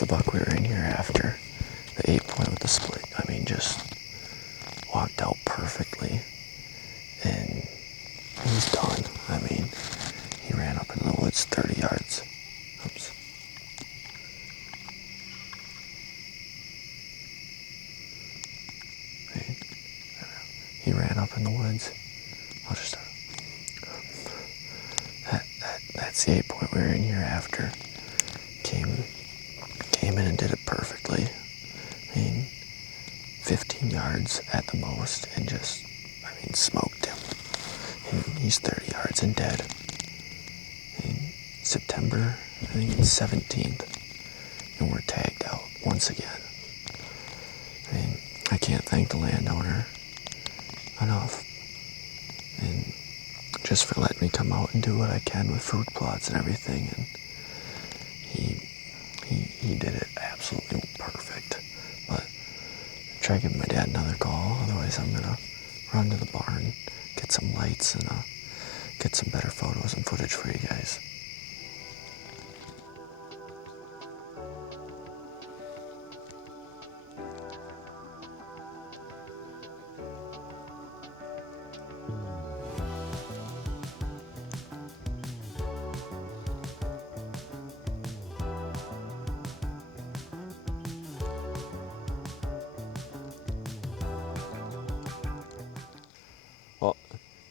was the buck we were in here after. The 8-point with the split. I mean, just walked out perfectly. And he was done. I mean, he ran up in the woods 30 yards. Oops. He ran up in the woods. I'll just start. That's the 8-point we were in here after. Came in and did it perfectly. I mean, 15 yards at the most, and just, I mean, smoked him. And he's 30 yards and dead. In September, I think it's 17th, and we're tagged out once again. I mean, I can't thank the landowner enough, and just for letting me come out and do what I can with fruit plots and everything. And he did it absolutely perfect. But try giving my dad another call, otherwise I'm gonna run to the barn, get some lights, and get some better photos and footage for you guys. Well,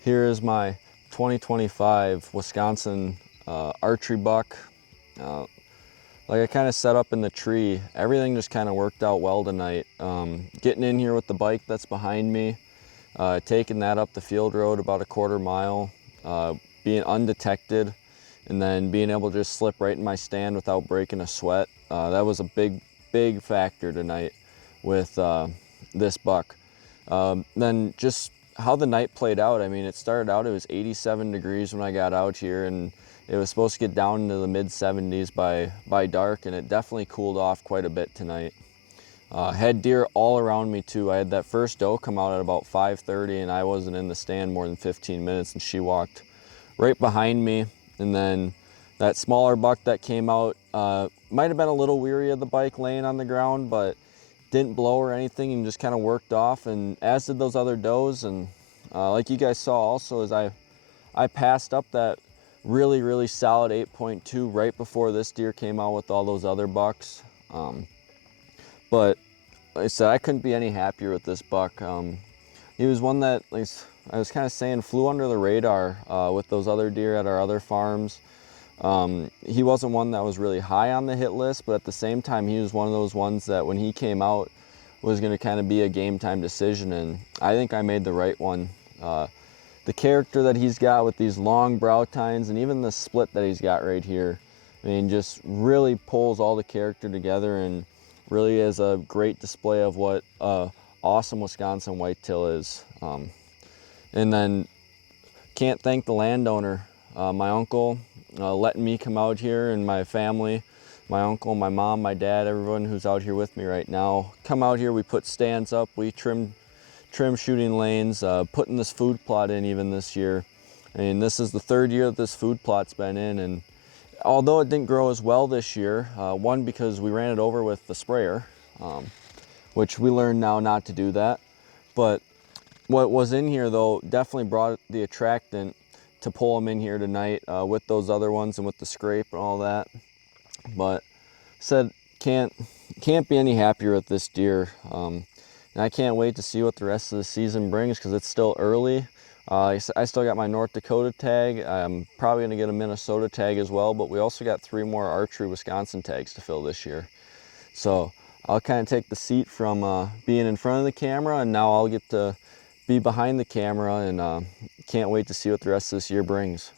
here is my 2025 Wisconsin archery buck. Like I kind of set up in the tree, everything just kind of worked out well tonight. Getting in here with the bike that's behind me, taking that up the field road about a quarter mile, being undetected, and then being able to just slip right in my stand without breaking a sweat. That was a big factor tonight with this buck. Then just how the night played out. I mean, it started out, it was 87 degrees when I got out here, and it was supposed to get down into the mid 70s by dark, and it definitely cooled off quite a bit tonight. Had deer all around me too. I had that first doe come out at about 5:30, and I wasn't in the stand more than 15 minutes, and she walked right behind me. And then that smaller buck that came out might have been a little weary of the bike laying on the ground, but didn't blow or anything, and just kind of worked off, and as did those other does. And like you guys saw also, as I passed up that really solid 8.2 right before this deer came out with all those other bucks. But like I said, I couldn't be any happier with this buck. He was one that, like I was kind of saying, flew under the radar with those other deer at our other farms. He wasn't one that was really high on the hit list, but at the same time, he was one of those ones that when he came out was going to kind of be a game time decision, and I think I made the right one. The character that he's got with these long brow tines, and even the split that he's got right here, I mean, just really pulls all the character together, and really is a great display of what awesome Wisconsin whitetail is. And then can't thank the landowner, my uncle, letting me come out here, and my family, my uncle, my mom, my dad, everyone who's out here with me right now. Come out here, we put stands up, we trim shooting lanes, putting this food plot in even this year. And this is the 3rd year that this food plot's been in, and although it didn't grow as well this year, one, because we ran it over with the sprayer, which we learned now not to do that. But what was in here though definitely brought the attractant to pull them in here tonight with those other ones and with the scrape and all that. But said can't be any happier with this deer. And I can't wait to see what the rest of the season brings, because it's still early. I still got my North Dakota tag. I'm probably going to get a Minnesota tag as well, but we also got 3 more Archery Wisconsin tags to fill this year. So I'll kind of take the seat from being in front of the camera, and now I'll get to be behind the camera, and can't wait to see what the rest of this year brings.